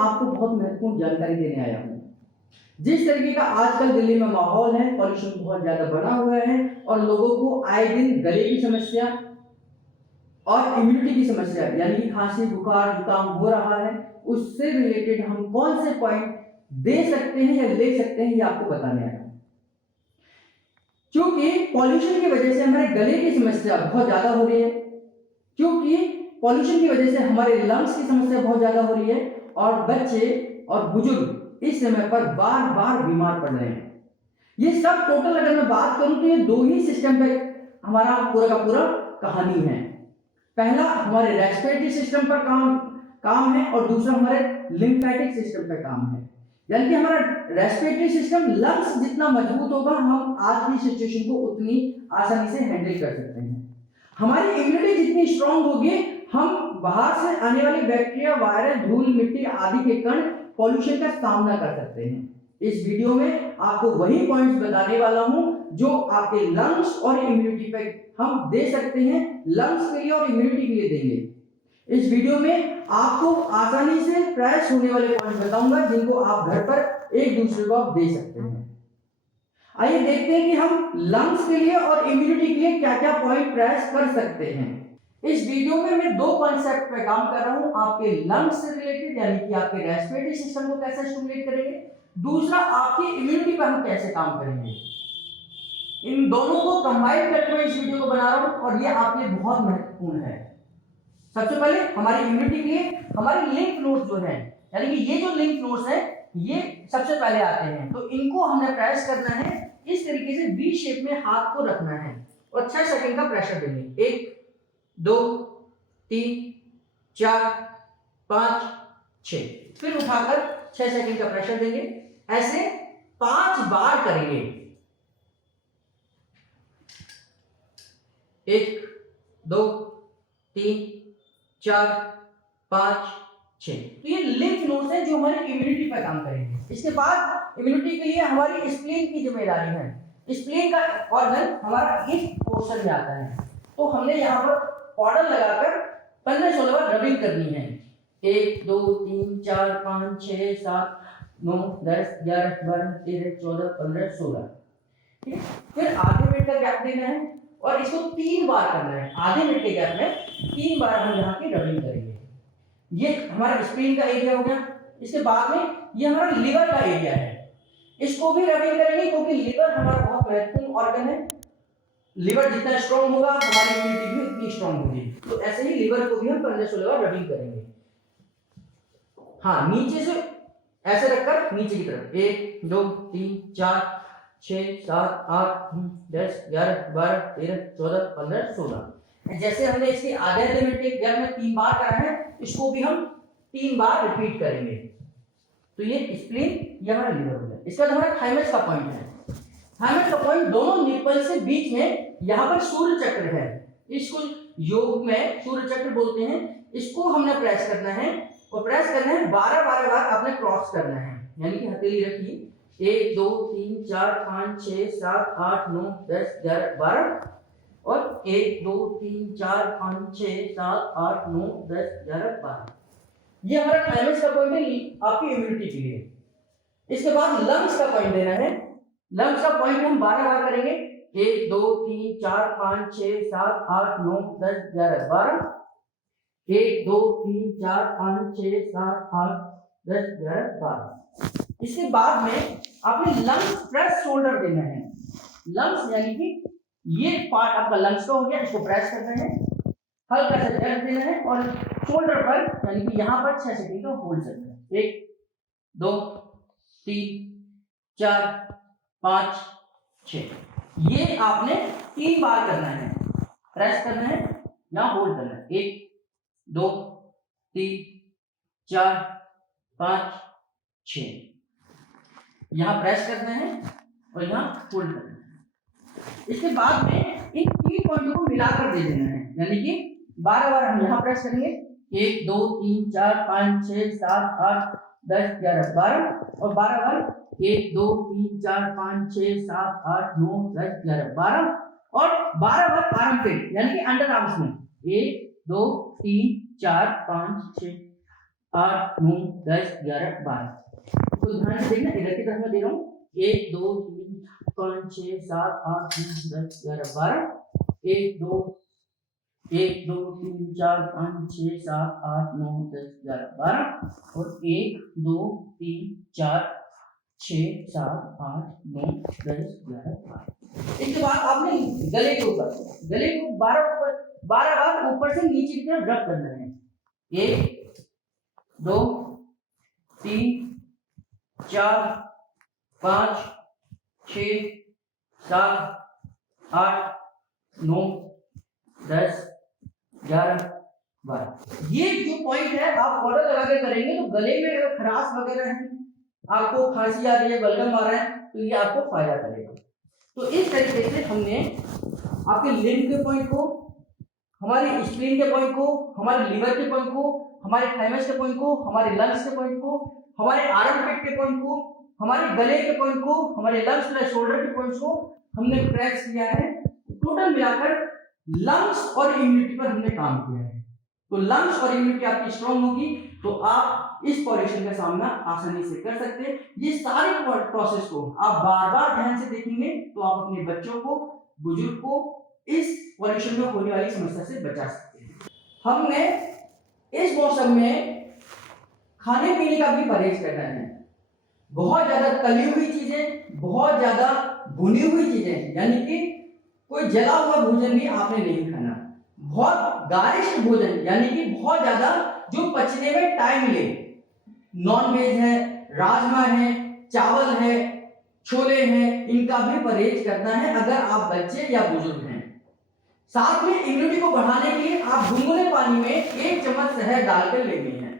आपको बहुत महत्वपूर्ण जानकारी देने आया हूँ। जिस तरीके का आजकल दिल्ली में माहौल है, पॉल्यूशन बहुत ज्यादा बढ़ा हुआ है और लोगों को आए दिन गले की समस्या और इम्यूनिटी की समस्या यानी कि खांसी, बुखार, जुकाम हो रहा है, उससे रिलेटेड हम कौन से पॉइंट दे सकते हैं या ले सकते हैं, ये आपको बताने आया हूं। क्योंकि पॉल्यूशन की वजह से हमारे गले की समस्या बहुत ज्यादा हो रही है, क्योंकि पॉल्यूशन की वजह से हमारे लंग्स की समस्या बहुत ज्यादा हो रही है और बच्चे और बुजुर्ग इस समय पर बार बार बीमार पड़ रहे हैं। ये सब टोटल अगर मैं बात करूं तो ये दो ही सिस्टम पे हमारा पूरा का पूरा कहानी है। पहला हमारे रेस्पिरेटरी सिस्टम पर काम है और दूसरा हमारे लिम्फेटिक सिस्टम पर काम है। यानी कि हमारा रेस्पिरेटरी सिस्टम, लंग्स जितना मजबूत होगा हम आज की सिचुएशन को उतनी आसानी से हैंडल कर सकते हैं। हमारी इम्यूनिटी जितनी स्ट्रांग होगी, हम बाहर से आने वाली बैक्टीरिया, वायरस, धूल, मिट्टी आदि के कण, पॉल्यूशन का सामना कर सकते हैं। इस वीडियो में आपको वही पॉइंट्स बताने वाला हूं जो आपके लंग्स और इम्यूनिटी पे हम दे सकते हैं, लंग्स के लिए और इम्यूनिटी के लिए देंगे। इस वीडियो में आपको आसानी से प्रेस होने वाले पॉइंट बताऊंगा जिनको आप घर पर एक दूसरे को आप दे सकते हैं। आइए देखते हैं कि हम लंग्स के लिए और इम्यूनिटी के लिए क्या क्या पॉइंट प्रेस कर सकते हैं। इस वीडियो में मैं दो कॉन्सेप्ट पे काम कर रहा हूं, आपके लंग्स से रिलेटेड यानी कि आपके रेस्पिरेटरी सिस्टम को कैसे स्टिमुलेट करेंगे, दूसरा आपकी इम्यूनिटी पर हम कैसे काम करेंगे। इन दोनों को कंबाइन करके मैं इस वीडियो को बना रहा हूं और ये आपके लिए बहुत महत्वपूर्ण है। सबसे पहले हमारी इम्यूनिटी के लिए हमारे लिंफ नोड्स जो है, यानी कि ये जो लिंफ नोड्स है ये सबसे पहले आते हैं, तो इनको हमने प्रेस करना है। इस तरीके से वी शेप में हाथ को रखना है और 6 सेकंड का प्रेशर देंगे। 1 2 3 4 5 6, फिर उठाकर 6 सेकंड का प्रेशर देंगे। ऐसे 5 बार करेंगे। 1 2 3 4 5 6, तो ये लिम्फ नोड्स हैं जो हमारी इम्यूनिटी पर काम करेंगे। इसके बाद इम्यूनिटी के लिए हमारी स्प्लीन की जिम्मेदारी है। स्प्लीन का ऑर्गन हमारा इस पोर्शन में आता है, तो हमने यहाँ पर पाउडर लगाकर 15-16 बार रबिंग करनी है। 1 2 3 4 5 6 7 9 10 11 12 13 14 15 16, ठीक है। फिर आधे मिनट का गैप देना है और इसको 3 बार करना है। आधे मिनट के गैप में 3 बार हम यहाँ की रबिंग करेंगे। ये हमारा स्प्लीन का एरिया हो गया। इसके बाद में ये हमारा लिवर का एरिया है, इसको भी रबिंग करेंगे क्योंकि लिवर हमारा बहुत महत्वपूर्ण ऑर्गन है। लिवर जितना स्ट्रांग होगा हमारी इम्यूनिटी भी उतनी स्ट्रांग होगी, तो ऐसे ही लिवर को भी हम 15-16 बार रबिंग करेंगे। हाँ, नीचे से ऐसे रखकर नीचे की तरफ 1 2 3 4 6 7 8 10 11 12 13 14 15 16। जैसे हमने इसके आधे मिनट के गैप में 3 बार करा है, इसको भी हम 3 बार रिपीट करेंगे। तो ये स्प्लीन, ये हमारा लिवर हो गया। इसके बाद हमारा थाइमस का पॉइंट है। थाइमस का पॉइंट दोनों निप्पल से बीच में यहाँ पर सूर्य चक्र है, इसको योग में सूर्य चक्र बोलते हैं। इसको हमने प्रेस करना है और प्रेस करना है 12 बार आपने क्रॉस करना है, यानी कि हथेली रखिए 1 2 3 4 5 6 7 8 9 10 11 12 और 1 2 3 4 5 6 7 8 9 10 11 12। ये हमारा थाइमस का पॉइंट है आपकी इम्यूनिटी के लिए। इसके बाद लंग्स का पॉइंट देना है। लंग्स का पॉइंट हम 12 बार करेंगे। 1 2 3 4 5 6 7 8 9 10 11 12। 1 2 3 4 5 6 7 8 10 11 12। इसके बाद में आपने लंग्स प्रेस शोल्डर देना है। लंग्स यानी कि ये पार्ट आपका लंग्स का हो गया, इसको प्रेस करना है, हल्का सा दर्द देना है और शोल्डर पर यानी कि यहाँ पर 6 सेकंड का होल्ड करना है। 1 2 3 4 5 6, ये आपने 3 बार करना है। प्रेस करना है या होल्ड करना है। 1 2 3 4 5 6, यहाँ प्रेस करना है और यहाँ होल्ड करना है। इसके बाद में इन 3 पॉइंटों को मिलाकर दे देना है, यानी कि 12 बार हम यहाँ प्रेस करेंगे। 1 2 3 4 5 6 7 8 10 11 12 और 12 बार 1 2 3 4 5 6 7 8 9 10 11 12 और 12 बार आर्म पे यानी कि अंडर आर्म्स में 1 2 3 4 5 6 8 9 10 11 12। तो ध्यान से देखना, इधर की तरफ मैं दे रहा हूँ 1 2 3 5 6 7 8 9 10 11 12। 1 2 1 2 3 4 5 6 7 8 9 10 11 12 और 1 2 3 4 6 7 8 9 10 11 12। इसके बाद आपने गले के को 12 बार ऊपर से नीचे की तरफ रब करना है। 1 2 3 4 5 6 7 8 9 10 11 12। ये जो पॉइंट है आप ऑर्डर लगा के करेंगे तो गले में अगर खराश वगैरह है, आपको खांसी आ रही है, बलगम आ रहा है, तो ये आपको फायदा करेगा। तो इस तरीके से हमने आपके लिम्फ के पॉइंट को, हमारे स्प्लीन के पॉइंट को, हमारे लिवर के पॉइंट को, हमारे थाइमस के पॉइंट को, हमारे लंग्स के पॉइंट को, हमारे आर्मपिट के पॉइंट को, हमारे गले के पॉइंट को, हमारे लंग्स प्लस शोल्डर के पॉइंट्स को हमने ट्रैक किया है। टोटल मिलाकर लंग्स और इम्यूनिटी पर हमने काम किया है। तो लंग्स और इम्यूनिटी आपकी स्ट्रांग होगी तो आप इस पॉल्यूशन का सामना आसानी से कर सकते हैं। ये सारे प्रोसेस को आप बार बार ध्यान से देखेंगे तो आप अपने बच्चों को, बुजुर्ग को इस पॉल्यूशन में होने वाली समस्या से बचा सकते हैं। हमने इस मौसम में खाने पीने का भी परहेज करना है। बहुत ज्यादा तली हुई चीजें, बहुत ज्यादा भुनी हुई चीजें, यानी कि कोई जला हुआ भोजन भी आपने नहीं खाना। बहुत गारिश भोजन, यानी कि बहुत ज्यादा जो पचने में टाइम ले, नॉन वेज है, राजमा है, चावल है, छोले हैं, इनका भी परहेज करना है अगर आप बच्चे या बुजुर्ग हैं। साथ में इम्यूनिटी को बढ़ाने के लिए आप गुनगुने पानी में 1 चम्मच शहद डालकर लेनी है।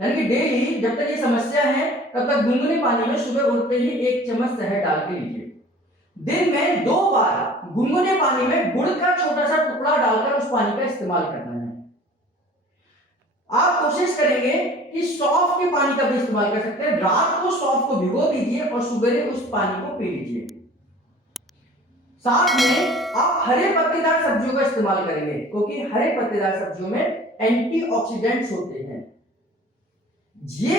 यानी कि डेली जब तक ये समस्या है तब तक गुनगुने पानी में सुबह उठते ही 1 चम्मच शहद डाल के लीजिए। दिन में 2 बार गुनगुने पानी में गुड़ का छोटा सा टुकड़ा डालकर उस पानी का इस्तेमाल करना है। आप कोशिश करेंगे कि सौंफ के पानी का भी इस्तेमाल कर सकते हैं। रात को सौंफ को भिगो दीजिए और सुबह उस पानी को पी लीजिए। साथ में आप हरे पत्तेदार सब्जियों का इस्तेमाल करेंगे क्योंकि हरे पत्तेदार सब्जियों में एंटीऑक्सीडेंट्स होते हैं। ये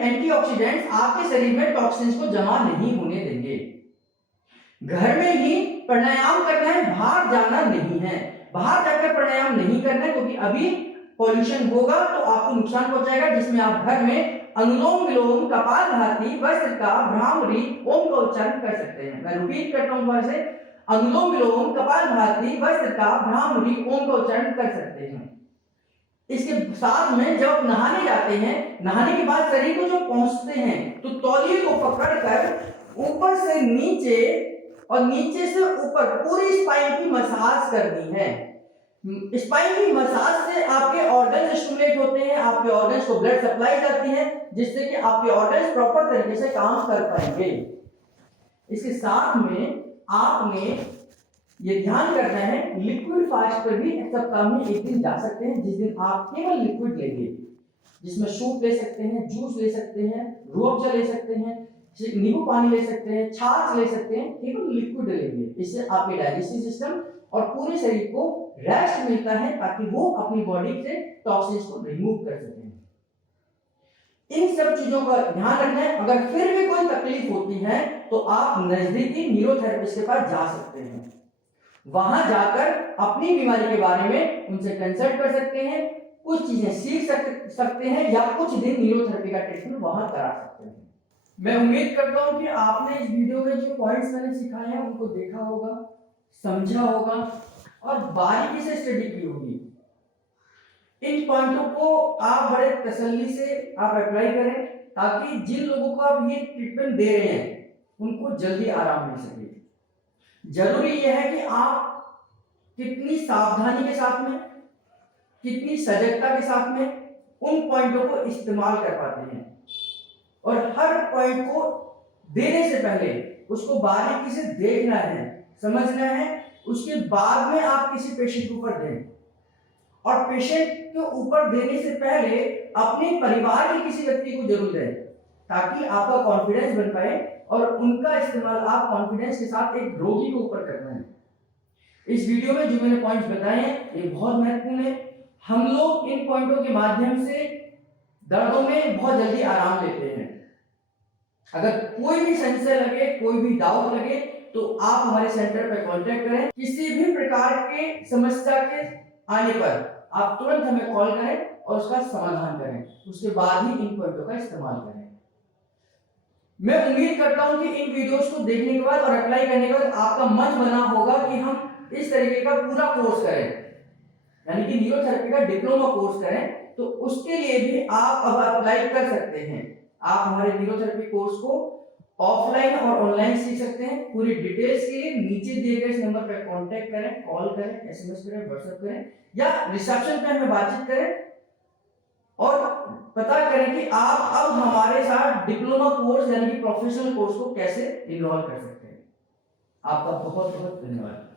एंटीऑक्सीडेंट्स आपके शरीर में टॉक्सिन्स को जमा नहीं होने देंगे। घर में ही प्राणायाम करना है, बाहर जाना नहीं है। बाहर जाकर प्राणायाम नहीं करना है क्योंकि अभी पॉल्यूशन होगा तो आपको नुकसान पहुंचाएगा, जिसमें आप घर में अनुलोम विलोम, कपालभाति, वज्रका, भ्रामरी, ओम का उच्चारण कर सकते हैं। मैं रिपीट करता हूं दोबारा से, अनुलोम विलोम, कपालभाति, वज्रका, भ्रामरी, ओम का उच्चारण कर सकते हैं। इसके साथ में जब नहाने जाते हैं, नहाने के बाद शरीर को जब पहुंचते हैं तो तौलिए को पकड़कर ऊपर से नीचे और नीचे से ऊपर पूरी स्पाइन की मसाज करनी है। स्पाइन की मसाज से आपके ऑर्गन्स स्टिमुलेट होते हैं, आपके ऑर्गन्स को ब्लड सप्लाई जाती है, जिससे कि आपके ऑर्गन्स प्रॉपर तरीके से काम कर पाएंगे। इसके साथ में आपने ये ध्यान करना है, लिक्विड फास्ट पर भी सप्ताह में 1 दिन जा सकते हैं, जिस दिन आप केवल लिक्विड लेंगे, जिसमें सूप ले सकते हैं, जूस ले सकते हैं, रूह अफ़ज़ा ले सकते हैं, नींबू पानी ले सकते हैं, छाछ ले सकते हैं, केवल लिक्विड लेंगे। इससे आपके डाइजेस्टिव सिस्टम और पूरे शरीर को रेस्ट मिलता है ताकि वो अपनी बॉडी से टॉक्सिन्स को रिमूव कर सकें। इन सब चीजों का ध्यान रखना है। अगर फिर भी कोई तकलीफ होती है तो आप नजदीकी न्यूरोथेरेपिस्ट के पास जा सकते हैं। वहां जाकर अपनी बीमारी के बारे में उनसे कंसल्ट कर सकते हैं, कुछ चीजें सीख सकते हैं या कुछ दिन न्यूरोथेरेपी का ट्रीटमेंट वहां करा सकते हैं। मैं उम्मीद करता हूं कि आपने इस वीडियो में जो पॉइंट्स मैंने सिखाए हैं उनको देखा होगा, समझा होगा और बारीकी से स्टडी की होगी। इन पॉइंटों को आप बड़े तसल्ली से आप अप्लाई करें ताकि जिन लोगों को आप ये ट्रीटमेंट दे रहे हैं उनको जल्दी आराम मिल सके। जरूरी यह है कि आप कितनी सावधानी के साथ में, कितनी सजगता के साथ में उन पॉइंटों को इस्तेमाल कर पाते हैं और हर पॉइंट को देने से पहले उसको बारीकी से देखना है, समझना है, उसके बाद में आप किसी पेशेंट के ऊपर दें। और पेशेंट के ऊपर देने से पहले अपने परिवार के किसी व्यक्ति को जरूर दें ताकि आपका कॉन्फिडेंस बन पाए और उनका इस्तेमाल आप कॉन्फिडेंस के साथ एक रोगी के ऊपर करना है। इस वीडियो में जो मैंने पॉइंट्स बताए हैं ये बहुत महत्वपूर्ण है। हम लोग इन पॉइंटों के माध्यम से दर्दों में बहुत जल्दी आराम लेते हैं। अगर कोई भी संशय लगे, कोई भी डाउट लगे, तो आप हमारे सेंटर पर कांटेक्ट करें। किसी भी प्रकार के समस्या के आने पर आप तुरंत हमें कॉल करें और उसका समाधान करें, उसके बाद ही इन पॉइंटों का इस्तेमाल करें। मैं उम्मीद करता हूं कि इन वीडियोस को देखने के बाद और अप्लाई करने के बाद आपका मन बना होगा कि हम इस तरीके का पूरा कोर्स करें, यानी कि न्यूरोथेरेपी का डिप्लोमा कोर्स करें। तो उसके लिए भी आप अब अप्लाई कर सकते हैं। आप हमारे न्यूरोथेरेपी कोर्स को ऑफलाइन और ऑनलाइन सीख सकते हैं। पूरी डिटेल्स के लिए नीचे दिए गए इस नंबर पर कांटेक्ट करें, कॉल करें, एसएमएस करें, व्हाट्सएप करें या रिसेप्शन पे हमें बातचीत करें और पता करें कि आप अब हमारे साथ डिप्लोमा कोर्स यानी कि प्रोफेशनल कोर्स को कैसे इनरोल कर सकते हैं। आपका बहुत बहुत धन्यवाद।